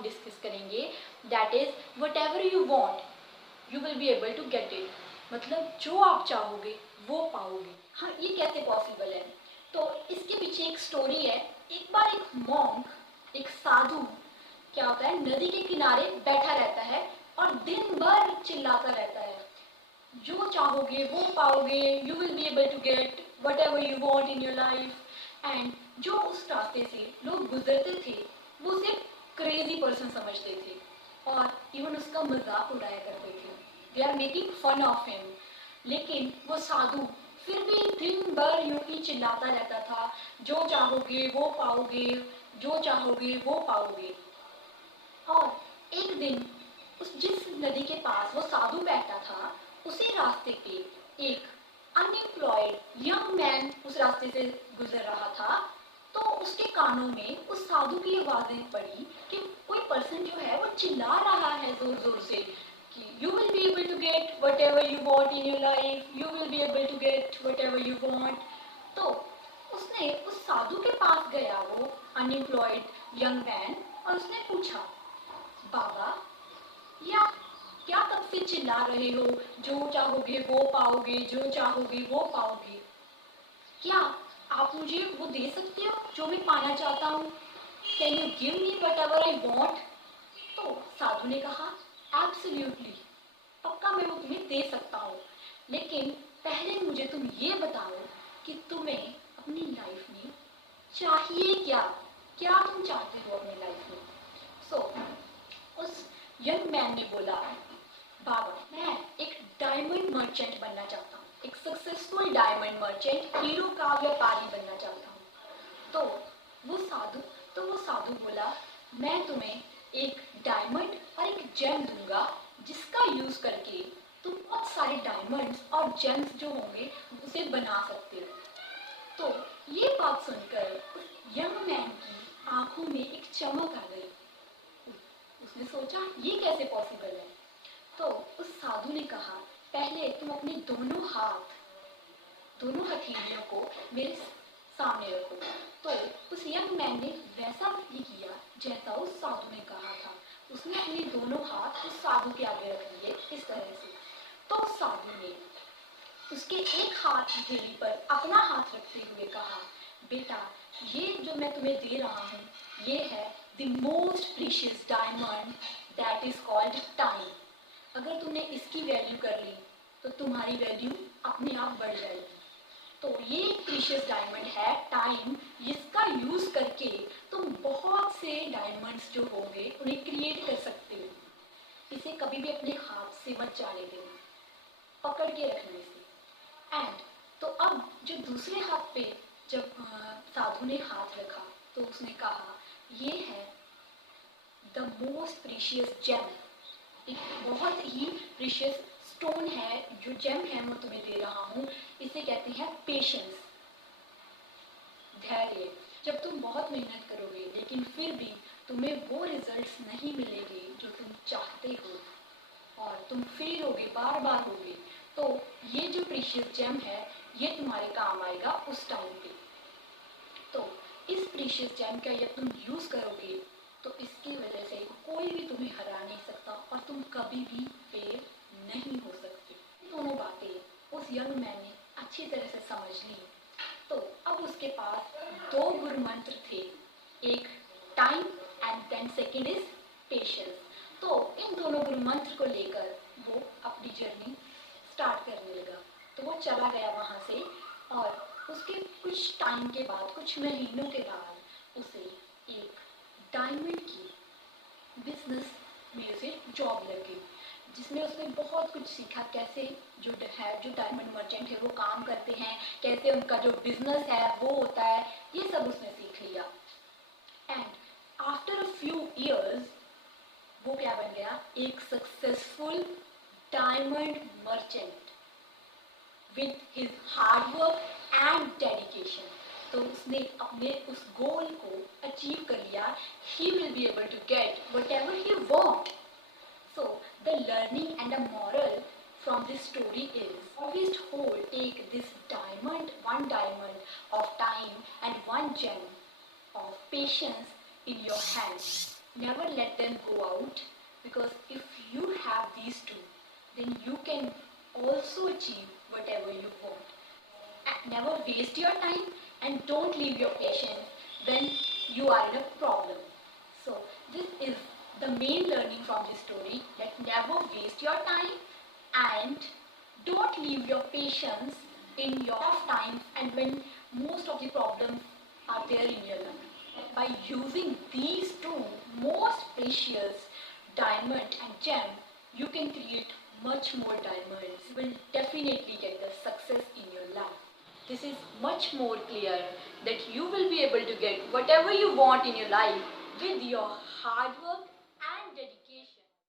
हम डिस्कस करेंगे, that is whatever you want you will be able to get it. मतलब जो आप चाहोगे वो पाओगे। हाँ, ये कैसे पॉसिबल है? तो इसके पीछे एक स्टोरी है। एक बार एक मॉन्क, एक साधु क्या होता है, नदी के किनारे बैठा रहता है और दिन भर चिल्लाता रहता है, जो चाहोगे वो पाओगे, you will be able to get whatever you want in your life. And जो उस रास्ते से लोग गुजरते थे वो उसे क्रेजी पर्सन समझते थे और इवन उसका मजाक उड़ाया करते थे। They are making fun of him. लेकिन वो साधु फिर भी दिन भर यूं ही चिल्लाता रहता था, जो चाहोगे वो पाओगे, जो चाहोगे वो पाओगे। और एक दिन उस जिस नदी के पास वो साधु बैठा था, उसी रास्ते पे एक अनएम्प्लॉयड यंग मैन उस रास्ते से गुजर रहा था। तो उसके कानों में उस साधु की आवाजें पड़ी कि कोई पर्सन जो है वो चिल्ला रहा है जोर जोर से कि you will be able to get whatever you want in your life, you will be able to get whatever you want. तो उसने उस साधु के पास गया, वो अनएम्प्लॉयड यंग मैन, और उसने पूछा, बाबा या क्या तब से चिल्ला रहे हो, जो चाहोगे वो पाओगे, जो चाहोगे वो पाओगे, क्या आप मुझे वो दे सकते हो जो मैं पाना चाहता हूँ? Can you give me what ever I want? तो साधु ने कहा, एब्सोल्युटली, पक्का मैं वो तुम्हें दे सकता हूँ, लेकिन पहले मुझे तुम ये बताओ कि तुम्हें अपनी लाइफ में चाहिए क्या, क्या तुम चाहते हो अपनी लाइफ में? सो उस यंग मैन ने बोला, बाबा मैं एक डायमंड मर्चेंट बनना चाहता हूँ, एक सक्सेसफुल डायमंड मर्चेंट, हीरो का व्यापारी बनना चाहता हूँ। तो वो साधु बोला, मैं तुम्हें एक डायमंड और एक जेम दूंगा जिसका यूज करके तुम बहुत सारे डायमंड्स और जेम्स जो होंगे उसे बना सकते हो। तो ये बात सुनकर उस यंग मैन की आंखों में एक चमक आ गई। उसने सोचा, ये कैसे पॉसिबल है? तो उस साधु ने कहा, पहले तुम अपने दोनों हथेलियों को मेरे सामने रखो। तो उस यंग मैन ने वैसा ही किया जैसा उस साधु ने कहा था। उसने अपने दोनों हाथ उस साधु के आगे रख लिए इस तरह से। तो उस साधु ने उसके एक हाथ हथेली पर अपना हाथ रखते हुए कहा, बेटा ये जो मैं तुम्हें दे रहा हूँ ये है the most precious diamond that is called time. अगर तुमने इसकी वैल्यू कर ली तो तुम्हारी वैल्यू अपने आप बढ़ जाएगी। तो ये प्रीशियस डायमंड है टाइम, जिसका यूज करके तुम बहुत से डायमंड्स जो होंगे उन्हें क्रिएट कर सकते हो। इसे कभी भी अपने हाथ से मत जाने देना, पकड़ के रखना इसे। एंड तो अब जो दूसरे हाथ पे जब साधु ने हाथ रखा तो उसने कहा, ये है द मोस्ट प्रीशियस जेम, एक बहुत ही प्रीशियस स्टोन है, जो जेम है मैं तुम्हें दे रहा हूँ, इसे कहते हैं पेशेंस, धैर्य। जब तुम बहुत मेहनत करोगे लेकिन फिर भी तुम्हें वो रिजल्ट्स नहीं मिलेंगे जो तुम चाहते हो और तुम फेल होगे, बार बार होगे, तो ये जो प्रीशियस जेम है ये तुम्हारे काम आएगा उस टाइम पे। तो इस प्रीशियस जेम का जब तुम यूज करोगे तो इसकी वजह से कोई भी तुम्हें हरा नहीं सकता और तुम कभी भी फेल नहीं हो सकते। दोनों बातें उस यंग मैन ने अच्छी तरह से समझ ली। तो अब उसके पास दो गुरु मंत्र थे, एक time and then second is patience. तो इन दोनों गुरु मंत्र को लेकर वो अपनी जर्नी स्टार्ट करने लगा। तो वो चला गया वहाँ से और उसके कुछ टाइम के बाद, कुछ महीनों के बाद उसे एक डायमंड की बिजनेस में उसे जॉब लग गई, जिसमें उसने बहुत कुछ सीखा, कैसे जो डायमंड मर्चेंट है वो काम करते हैं, कैसे उनका जो बिजनेस है वो होता है, ये सब उसने सीख लिया। And after a few years वो क्या बन गया, एक successful diamond merchant with his hard work and dedication. तो उसने अपने उस गोल को अचीव कर लिया। He will be able to get whatever he want. So the learning and the moral from this story is, always take this diamond, one diamond of time and one gem of patience in your hands, Never let them go out, because if you have these two, then you can also achieve whatever you want. Never waste your time, and don't leave your patience when you are in a problem. So this is the main learning from this story, that never waste your time and don't leave your patience in your tough times and when most of the problems are there in your life. By using these two most precious, diamond and gem, you can create much more diamonds. You will definitely get the success in your life. This is much more clear that you will be able to get whatever you want in your life with your hard work